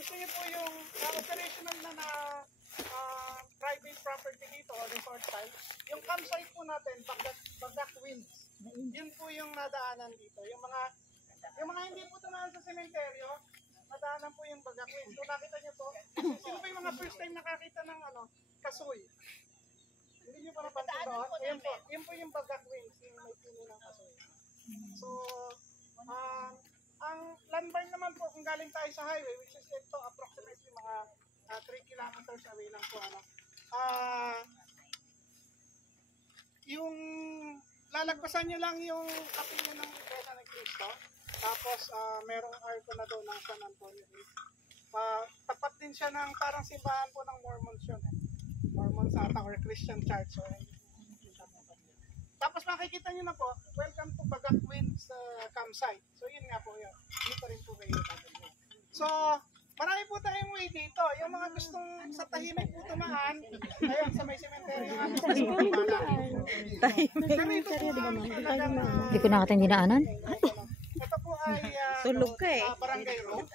gusto niyo po yung operational na private property dito o resort site, yung campsite po natin, Bagdak Winds, yun po yung nadaanan dito. Yung mga hindi po tumaan sa sementeryo, nadaanan po yung Bagdak Winds. Kung nakita niyo po, sino ba yung mga first time nakakita ng kasoy? Hindi niyo pa napansin doon? Yun po yung Bagdak Winds, yung may puno ng kasoy. So, ang landmark naman po kung galing tayo sa highway, which is ito approximately mga 3 kilometers away lang po, yung lalagpasan nyo lang yung kapilya ng Iglesia ng Cristo, tapos merong arko na doon ng San Antonio. Tapat din siya ng parang simbahan po ng Mormons yun, Mormons ata or Christian Church. So, tapos makikita nyo na po, welcome to Bagdak Winds campsite. So yun nga po yun. Dito rin po kayo tatanggol. So, marami po tayong way dito. Yung mga gustong sa tahimik po tumaan, ayun, sa may sementeryo nga po sa Sumabala. Hindi ko nakatang dinaanan. Ito po ay Tulog ka eh. Barangay Road.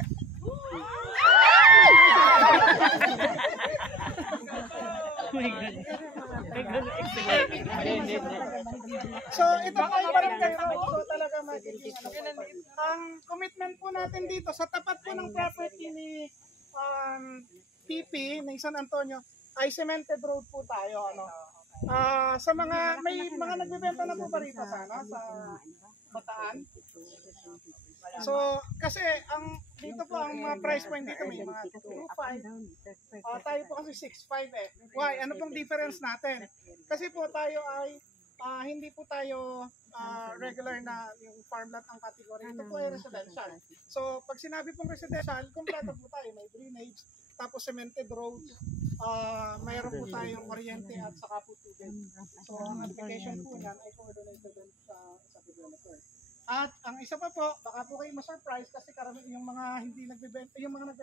So ito po ay barangay road. So talaga magiging ang commitment po natin dito sa tapat po ng property ni PP ng San Antonio ay cemented road po tayo sa may mga nagbebenta na po ba rito sa Bataan. So kasi dito po ang mga price point dito may mga 2.5. Tayo po kasi 6.5 eh. Why? Ano pong difference natin? Kasi po tayo ay hindi po tayo regular na yung farmland ang category. Ito po ay residential. So pag sinabi pong residential, kompleto po tayo. May drainage, tapos cemented roads, mayroon po tayong kuryente at saka po tubig. So ang application po yan ay coordinated sa developer. At ang isa pa po, baka po kayo ma-surprise kasi karamihan yung mga hindi nagbebenta, yung mga